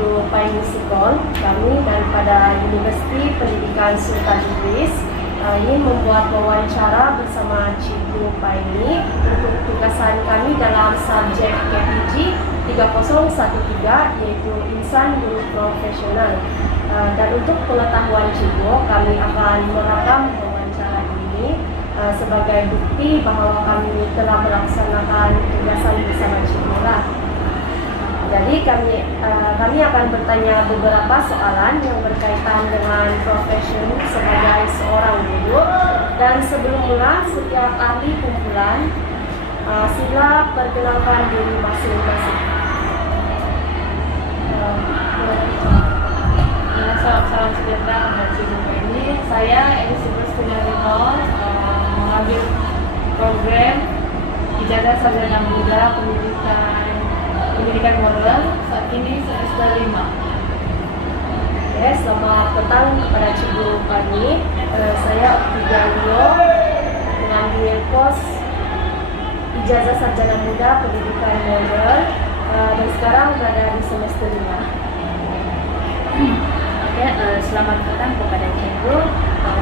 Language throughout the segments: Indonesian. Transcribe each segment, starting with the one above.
Cibu Painusikol. Kami daripada Universiti Pendidikan Sultan Idris ingin membuat wawancara bersama Cibu Paini untuk tugasan kami dalam subjek KPG 3013 yaitu Insan Guru Profesional. Dan untuk pengetahuan Cibu, kami akan merekam wawancara ini sebagai bukti bahwa kami telah melaksanakan tugasan bersama Cibu. Jadi kami akan bertanya beberapa soalan yang berkaitan dengan profesi sebagai seorang guru. Dan sebelum mulai setiap ahli kumpulan, sila perkenalkan diri masing-masing. Salam sejahtera kepada Cibu ini. Saya Elizabeth Kuliarinol, mengambil program Ijazah Sarjana Muda Pendidikan Moral, saat ini semester 5. Oke, selamat petang kepada Cibu Pani. Saya Oktiganio, mengambil kos Ijazah Sarjana Muda Pendidikan Moral dan sekarang berada di semester 5. Oke, selamat datang kepada Cibu.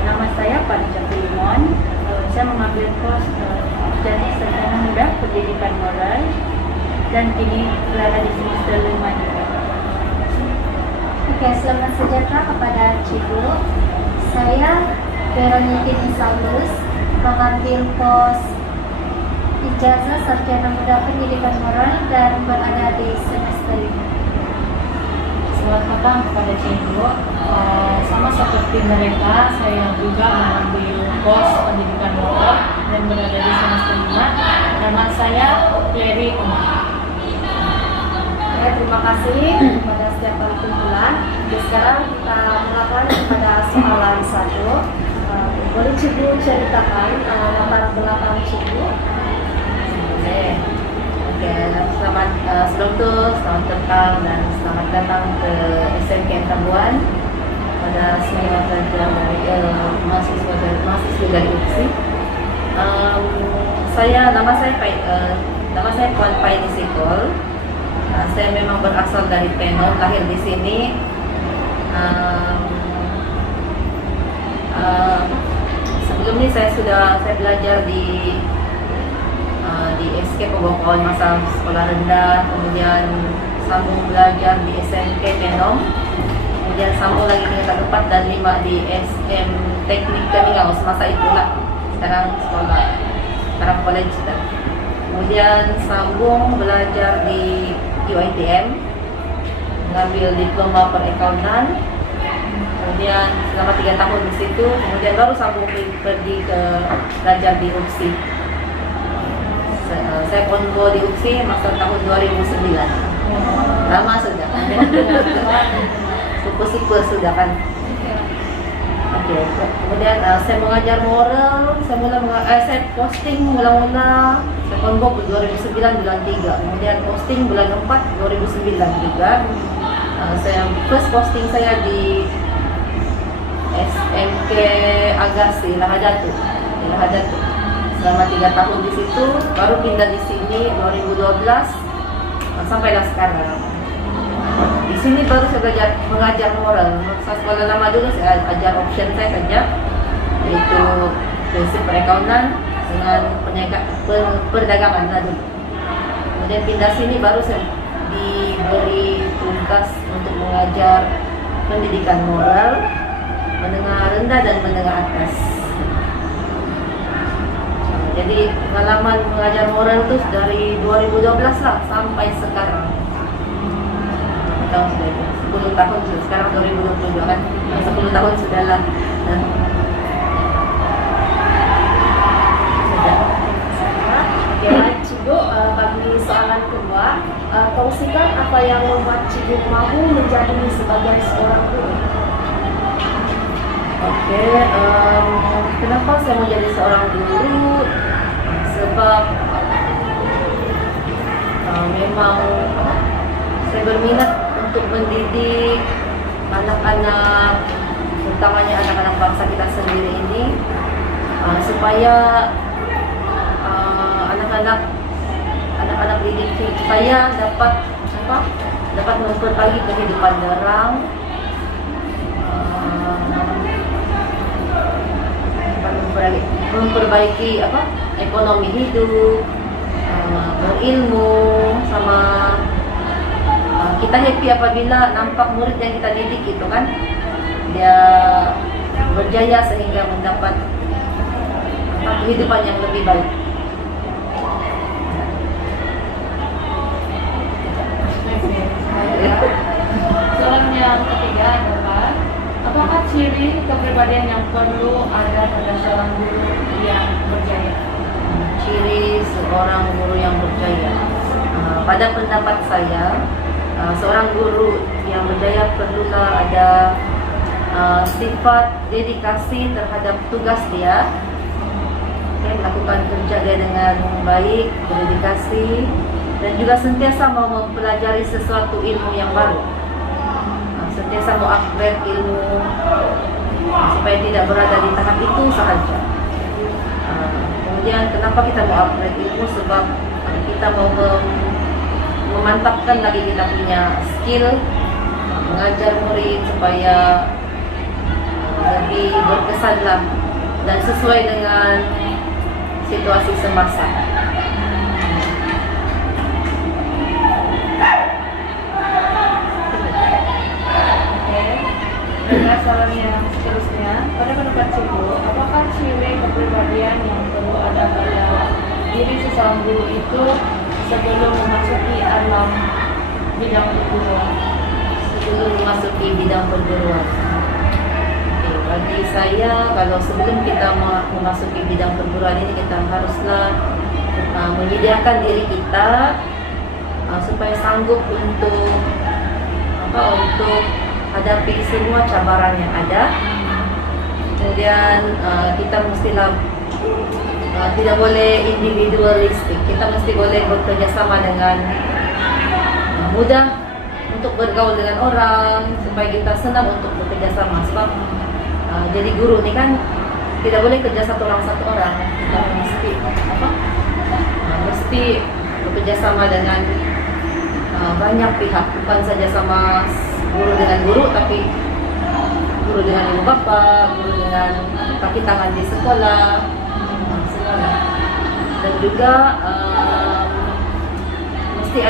Nama saya Parija Limon. Saya mengambil kos Ijazah Sarjana Muda Pendidikan Moral dan kini berada di semester 5 juga. Oke, selamat sejahtera kepada Cibu. Saya Veronica Nisaulus, mengambil kos Ijazah Sarjana Muda Pendidikan Moral dan berada di semester 5. Selamat datang kepada Cibu. Sama seperti mereka, saya juga mengambil kos pendidikan moral dan berada di semester 5. Nama saya Clary Omar. Terima kasih kepada setiap kumpulan. Dan sekarang kita melakukan kepada soalan 1. Boleh Cibu ceritakan latar belakang Cibu? Oke, selamat sebelum itu selamat datang dan selamat datang ke SMK Tambuan pada semua pelajar dari mahasiswa dari UPSI. Nama saya Puan Painusikol. Saya memang berasal dari Penom, lahir di sini. Sebelum ini saya belajar di SK Pembokon masa sekolah rendah, kemudian sambung belajar di SMK Penom, kemudian sambung lagi tingkat 4 dan 5 di SM Teknik Teninggau semasa itulah. Sekarang college sudah. Kemudian sambung belajar di UITM, mengambil diploma perakaunan. Kemudian selama 3 tahun di situ, kemudian baru sambung pergi ke belajar di UPSI. Saya konvo di UPSI masa tahun 2009. Lama sudah. Super sudah kan. Oke. Kemudian saya mengajar moral. Saya posting mula-mula. Saya konvo 2009 bulan 3. Kemudian posting bulan 4 2009 juga. Saya first posting saya di SMK Agassi Lahadatu. Selama 3 tahun di situ, baru pindah di sini 2012 sampailah sekarang. Di sini baru saya belajar mengajar moral. Saya sekolah lama dulu saya ajar option saya saja, yaitu prinsip perakaunan dengan perdagangan dulu. Kemudian pindah sini baru saya diberi tugas untuk mengajar pendidikan moral menengah rendah dan menengah atas. Jadi pengalaman mengajar moral itu dari 2012 lah sampai sekarang. Tahun sudah 10 tahun sudah, sekarang 2022 kan, 10 tahun sudah lah. Ya, Cibu, bagi soalan kedua, kongsikan apa yang membuat Cibu mahu menjadi sebagai seorang guru? Oke, kenapa saya mau jadi seorang guru? Sebab memang saya berminat untuk mendidik anak-anak, utamanya anak-anak bangsa kita sendiri ini, supaya anak-anak didik saya dapat dapat memperbaiki kehidupan orang, memperbaiki ekonomi hidup, berilmu, sama kita happy apabila nampak murid yang kita didik itu kan dia berjaya sehingga mendapat kehidupan yang lebih baik. Soal yang ketiga adalah apakah ciri kepribadian yang perlu ada pada seorang guru yang berjaya? Ciri seorang guru yang berjaya, pada pendapat saya, seorang guru yang berjaya perlulah ada sifat dedikasi terhadap tugas dia, melakukan kerja dia dengan baik, berdedikasi, dan juga sentiasa mau mempelajari sesuatu ilmu yang baru, sentiasa mau upgrade ilmu supaya tidak berada di tahap itu sahaja. Kemudian kenapa kita mau upgrade ilmu? Sebab kita mau memantapkan lagi kita punya skill mengajar murid supaya lebih berkesanlah dan sesuai dengan situasi semasa. Soal yang seterusnya, pada pendapat Cibu, apakah ciri kepribadian yang perlu ada pada diri seseorang guru itu sebelum memasuki alam bidang perguruan? Sebelum memasuki bidang perguruan, bagi saya, kalau sebelum kita memasuki bidang perguruan ini, kita haruslah menyediakan diri kita supaya sanggup untuk hadapi semua cabaran yang ada. Kemudian kita mestilah tidak boleh individualistik, kita mesti boleh bekerja sama dengan mudah untuk bergaul dengan orang supaya kita senang untuk bekerja sama. Sebab jadi guru ini kan tidak boleh kerja satu orang, kita mesti bekerja sama dengan banyak pihak, bukan saja sama guru dengan guru, tapi guru dengan ibu bapa, guru dengan kaki tangan di sekolah, semuanya. Dan juga mesti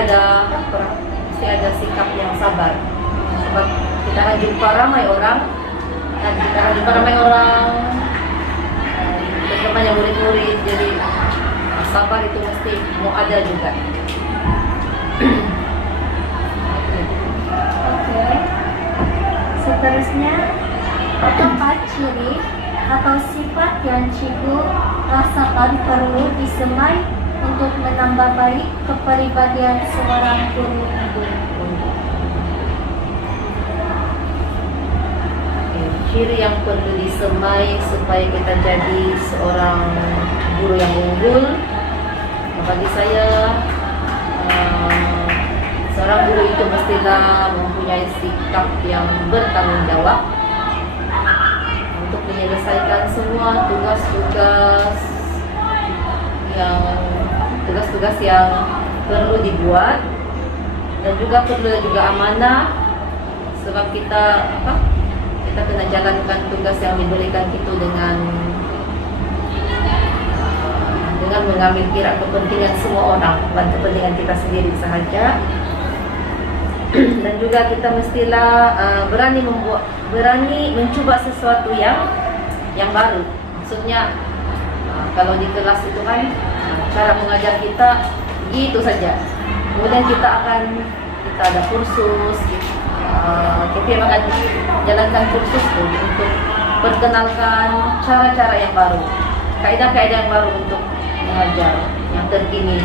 ada sikap yang sabar, sebab kita akan jumpa ramai orang, terutamanya murid-murid, jadi sabar itu mesti mau ada juga. Seterusnya, apakah ciri atau sifat yang Cibu rasakan perlu disemai untuk menambah baik kepribadian seorang guru itu? Ciri yang perlu disemai supaya kita jadi seorang guru yang unggul, bagi saya seorang guru itu mestilah mempunyai sikap yang bertanggung jawab untuk menyelesaikan semua tugas-tugas yang perlu dibuat, dan juga perlu amanah, sebab kita kena jalankan tugas yang diberikan itu dengan mengambil kira kepentingan semua orang, bukan kepentingan kita sendiri sahaja. Dan juga kita mestilah berani mencoba sesuatu yang baru. Maksudnya kalau di kelas itu kan cara mengajar kita gitu saja. Kemudian kita ada kursus, kita akan jalankan kursus untuk perkenalkan cara-cara yang baru, kaidah-kaidah yang baru untuk mengajar yang terkini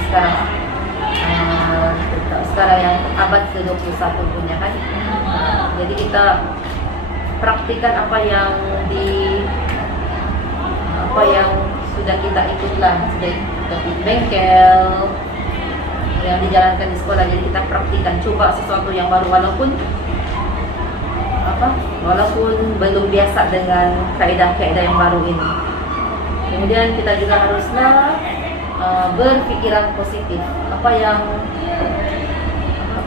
sekarang yang abad ke-21 punya kan. Jadi kita praktikan apa yang sudah kita ikutlah, sudah kita di bengkel, yang dijalankan di sekolah. Jadi kita praktikan, coba sesuatu yang baru walaupun belum biasa dengan kaidah-kaidah yang baru ini. Kemudian kita juga haruslah berpikiran positif. Apa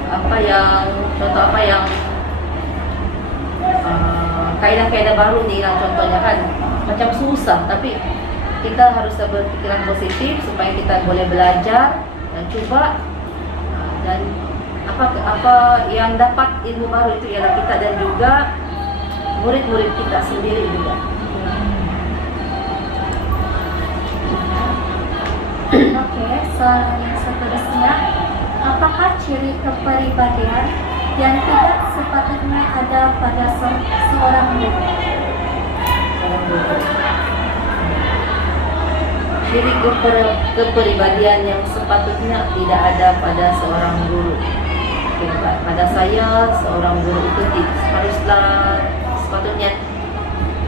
contoh apa yang kaidah-kaidah baru nih lah, contohnya kan macam susah, tapi kita harus berpikiran positif supaya kita boleh belajar dan coba, dan apa yang dapat ilmu baru itu ialah kita dan juga murid-murid kita sendiri juga. Oke, soalan yang seterusnya, apakah ciri kepribadian yang tidak sepatutnya ada pada seorang guru? Ciri kepribadian yang sepatutnya tidak ada pada seorang guru. Oke, pada saya, seorang guru itu haruslah sepatutnya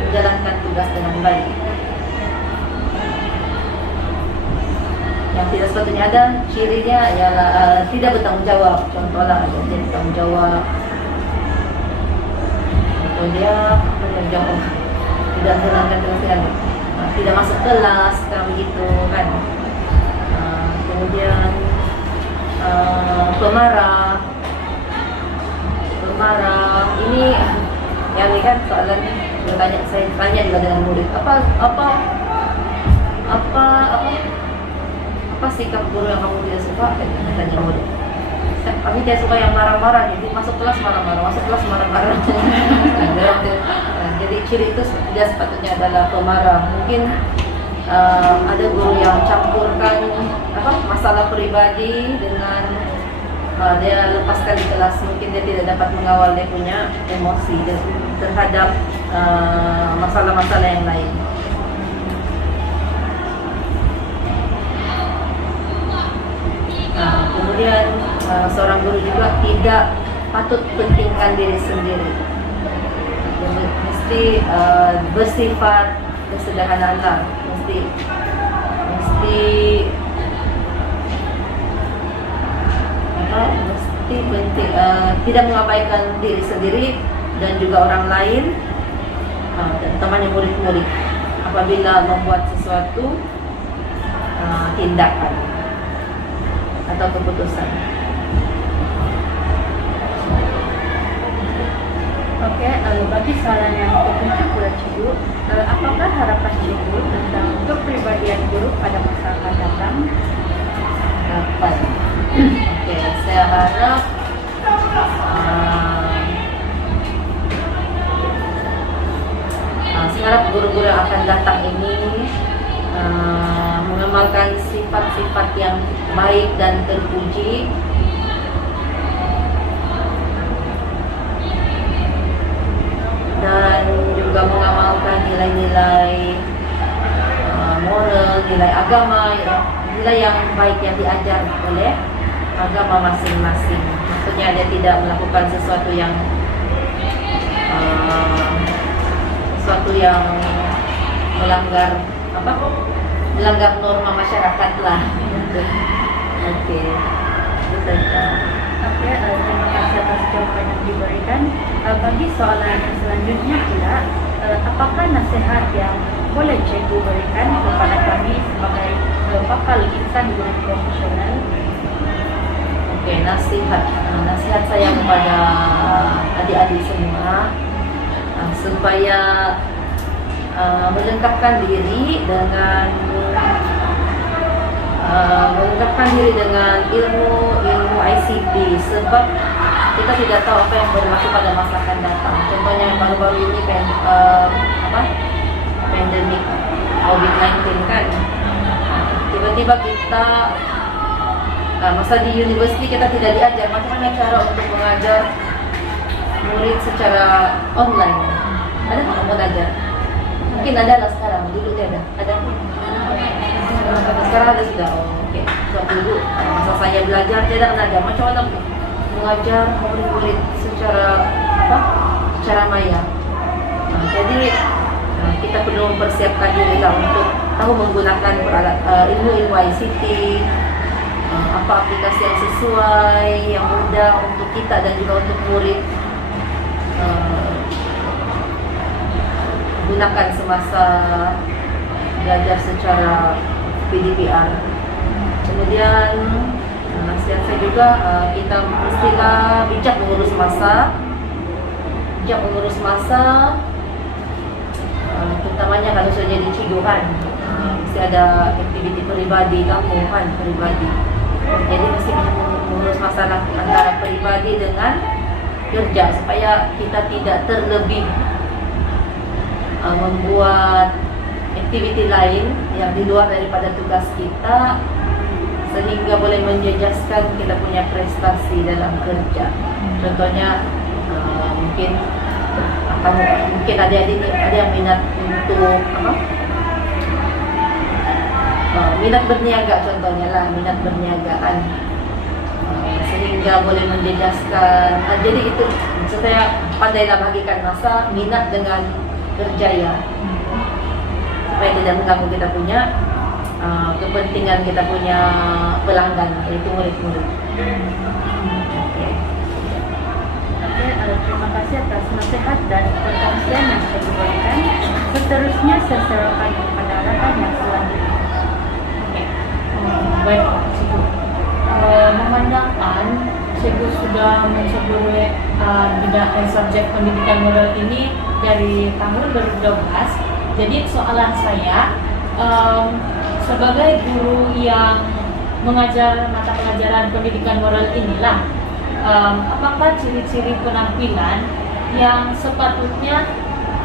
menjalankan tugas dengan baik. Yang tidak sepatutnya ada cirinya ialah tidak bertanggung jawab. Contohlah, dia bertanggung jawab, atau dia menjawab tidak menjalankan tugasnya, tidak masuk kelas, kan begitu kan. Kemudian pemarah. Ini yang ini kan soalan saya tanya juga dengan murid, apa sikap guru yang kamu tidak suka? Tanya murid. Kami tidak suka yang marah-marah, jadi masuk kelas marah-marah. Jadi ciri itu dia sepatutnya adalah pemarah. Mungkin ada guru yang campurkan masalah pribadi dengan dia lepaskan di kelas. Mungkin dia tidak dapat mengawal dia punya emosi terhadap masalah-masalah yang lain. Kemudian seorang guru juga tidak patut pentingkan diri sendiri. Mesti bersifat kesederhanaan, mesti penting, tidak mengabaikan diri sendiri dan juga orang lain, temannya murid-murid apabila membuat sesuatu tindakan atau keputusan. Oke, bagi soalan yang ketujuh pula Cikgu, apakah harapan Cikgu tentang kepribadian guru pada masa akan datang? Harapan. Oke, saya harap guru-guru yang akan datang ini mengamalkan sifat-sifat yang baik dan terpuji, dan juga mengamalkan nilai-nilai moral, nilai agama, nilai yang baik yang diajar oleh agama masing-masing. Maksudnya dia tidak melakukan sesuatu yang melanggar norma masyarakat lah. Oke. Oke, terima kasih atas jawaban yang diberikan. Bagi soalan yang selanjutnya pula, apakah nasihat yang boleh Cikgu berikan kepada kami sebagai bakal insan guru profesional? Oke, nasihat saya kepada adik-adik semua supaya melengkapkan diri dengan ilmu ICT, sebab kita tidak tahu apa yang berlaku pada masa akan datang. Contohnya yang baru-baru ini pandemik COVID-19 kan. Tiba-tiba kita masa di universiti kita tidak diajar bagaimana cara untuk mengajar murid secara online. Ada nggak mau belajar? Mungkin ada lah sekarang, dulu tidak ada. Sekarang ada sudah. Oke. So, dulu masa saya belajar tidak ada. Macam mana mengajar murid-murid secara maya. Jadi kita perlu mempersiapkan diri lah untuk tahu menggunakan ilmu ICT, apa aplikasi yang sesuai, yang mudah untuk kita dan juga untuk murid gunakan semasa belajar secara PDPR. Kemudian Nasihat saya juga, kita mestilah bijak mengurus masa, terutamanya kalau sudah jadi ciduhan, mesti ada aktiviti pribadi kamu kan, pribadi. Jadi mesti bijak mengurus masalah antara pribadi dengan kerja supaya kita tidak terlebih membuat aktiviti lain yang di luar daripada tugas kita, sehingga boleh menjejaskan kita punya prestasi dalam kerja. Contohnya mungkin adik-adik ada yang minat untuk minat berniaga, contohnya lah minat berniagaan, sehingga boleh menjejaskan. Jadi itu saya pandailah bagikan masa minat dengan kerja ya, supaya tidak mengganggu kita punya kepentingan, kita punya pelanggan, yaitu murid-murid. Terima kasih atas nasihat dan perkongsian yang saya berikan. Seterusnya saya serahkan kepada rekan yang selanjutnya. Baik, Cikgu. Memandangkan Cikgu sudah mencapai subjek pendidikan moral ini dari tahun 2012. Jadi soalan saya, sebagai guru yang mengajar mata pelajaran pendidikan moral inilah, apakah ciri-ciri penampilan yang sepatutnya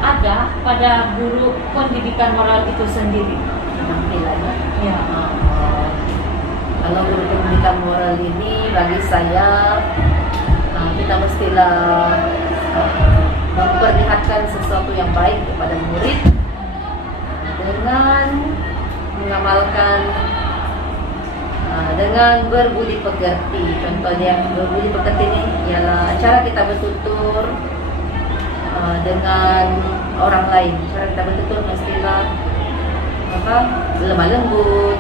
ada pada guru pendidikan moral itu sendiri? Penampilannya? Ya. Kalau guru pendidikan moral ini bagi saya, kita mestilah memperlihatkan sesuatu yang baik kepada murid dengan mengamalkan dengan berbudi pekerti. Contohnya berbudi pekerti ini ialah cara kita bertutur dengan orang lain. Cara kita bertutur mestilah lemah lembut.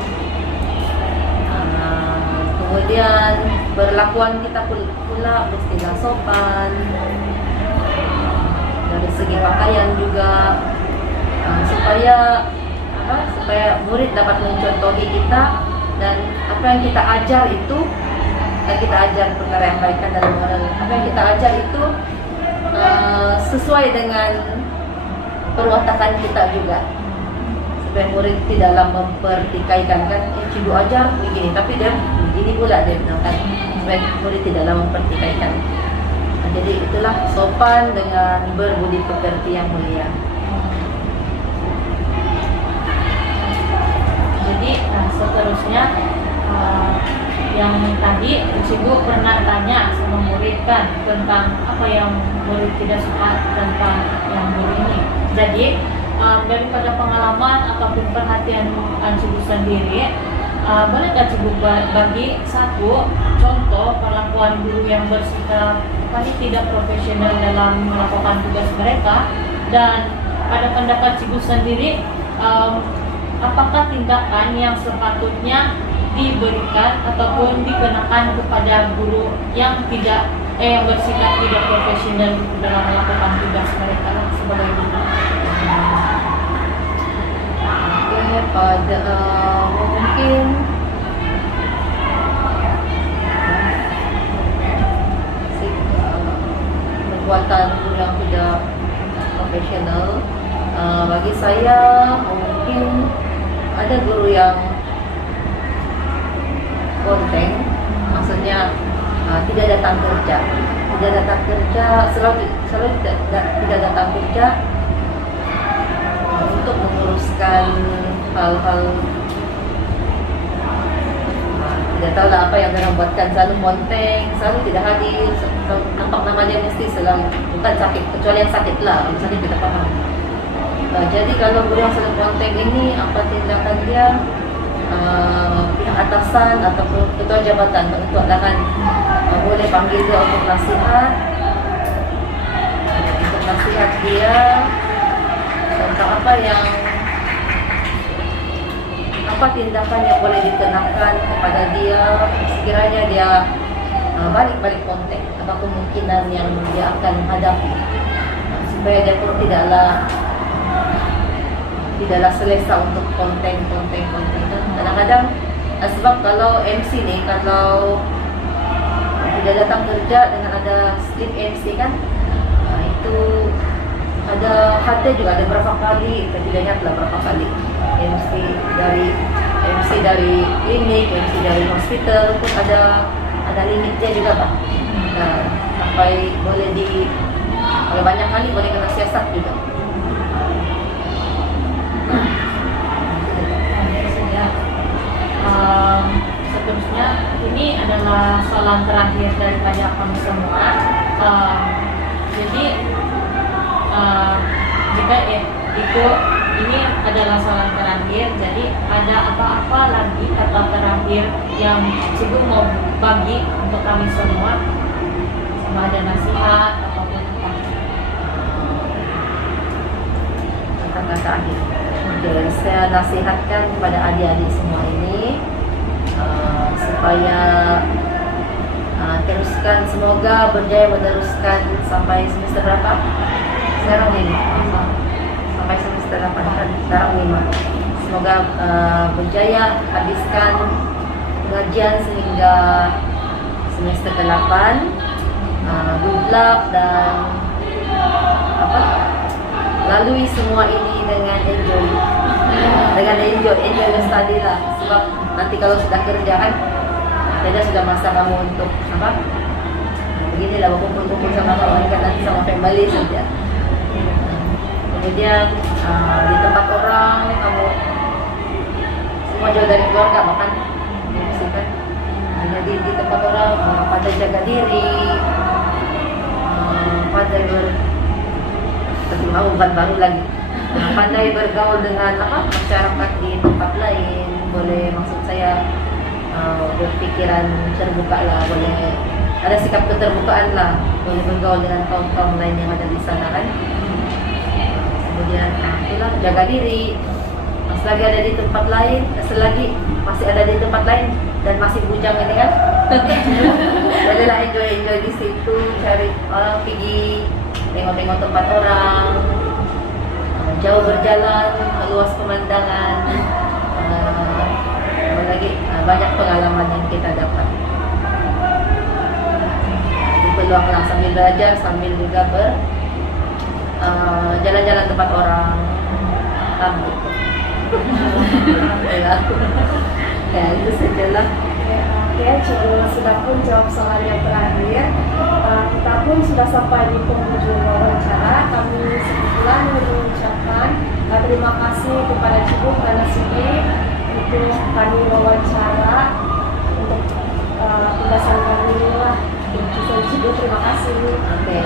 Kemudian perlakuan kita pula mestilah sopan. Dari segi pakaian juga, supaya murid dapat mencontohi kita, dan apa yang kita ajar itu, kita ajar perkara yang baik dalam moral. Apa yang kita ajar itu sesuai dengan perwatakan kita juga, supaya murid tidaklah mempertikaikan kan, cikgu ajar begini tapi dia begini pula dia kan, supaya murid tidaklah mempertikaikan. Jadi itulah sopan dengan berbudi pekerti yang mulia. Jadi seterusnya yang tadi Cikgu pernah tanya sama murid kan tentang apa yang murid tidak suka tentang yang guru ini. Jadi daripada pengalaman ataupun perhatian Cikgu sendiri, bolehkah Cikgu bagi satu contoh perlakuan guru yang bersikap paling tidak profesional dalam melakukan tugas mereka, dan pada pendapat Cikgu sendiri, apakah tindakan yang sepatutnya diberikan ataupun dikenakan kepada guru yang yang bersikap tidak profesional dalam melakukan tugas mereka sebagai guru? Pada mungkin perbuatan guru yang tidak profesional, bagi saya mungkin ada guru yang konteng, maksudnya tidak datang kerja, selalu tidak datang kerja untuk menguruskan hal-hal, tidak tahu lah apa yang mereka buatkan, selalu monteng, selalu tidak hadir, nampak nama dia mesti selalu, bukan sakit, kecuali yang sakit lah, yang sakit kita paham. Jadi kalau guru yang selalu monteng ini, apa tindakan dia? Pihak atasan ataupun ketua jabatan untuk arahan boleh panggil dia untuk nasihat dia tentang apa tindakan yang boleh dikenakan kepada dia sekiranya dia balik konteks, apa kemungkinan yang dia akan hadapi, supaya dia pun tidaklah selesa untuk konten. Kadang-kadang Sebab kalau MC nih, kalau tidak datang kerja dengan ada slip MC kan, itu ada harga juga, ada berapa kali, tidak ingat lah berapa kali MC dari klinik, MC dari hospital itu ada limitnya juga Pak. Nah, sampai boleh kalau banyak kali boleh kena siasat juga. Seterusnya ini adalah soalan terakhir daripada kami semua. Jadi jika itu ini adalah soalan terakhir, jadi ada apa-apa lagi kata terakhir yang Cibu mau bagi untuk kami semua, sama ada nasihat ataupun apa? Kata-kata akhir. Oke, saya nasihatkan kepada adik-adik semua ini supaya teruskan, semoga berjaya meneruskan sampai semester berapa? Sekarang 5. Sampai semester 8 kan? Sekarang 5. Semoga berjaya habiskan pengajian sehingga semester 8. Good luck dan lalui semua ini dengan enjoy the study lah, sebab nanti kalau sudah kerja kan sudah masa kamu untuk beginilah berkumpul-kumpul sama kawan kan, nanti sama family saja. Kemudian di tempat orang kamu semua jauh dari keluarga, bahkan kan. Jadi di tempat orang pandai jaga diri, pandai bukan baru lagi, pandai bergaul dengan masyarakat di tempat lain, boleh, maksud saya berpikiran terbuka lah, boleh ada sikap keterbukaan lah, boleh bergaul dengan kaum-kaum lain yang ada di sana kan. Kemudian itulah, jaga diri, selagi ada di tempat lain, selagi masih ada di tempat lain dan masih bujang ini kan, bolehlah enjoy di situ, cari orang, pergi tengok-tengok tempat orang, jauh berjalan, meluas pemandangan, lagi banyak pengalaman yang kita dapat. Peluanglah sambil belajar, sambil juga jalan-jalan tempat orang, gitu. Ya itu sajalah. Oke, Cibu sudah pun jawab soal yang terakhir. Kita pun sudah sampai di penghujung wawancara. Kami sebetulnya mengucapkan terima kasih kepada Cibu karena sudah untuk kami wawancara untuk pembahasan kami ini lah. Cibu, terima kasih. Oke,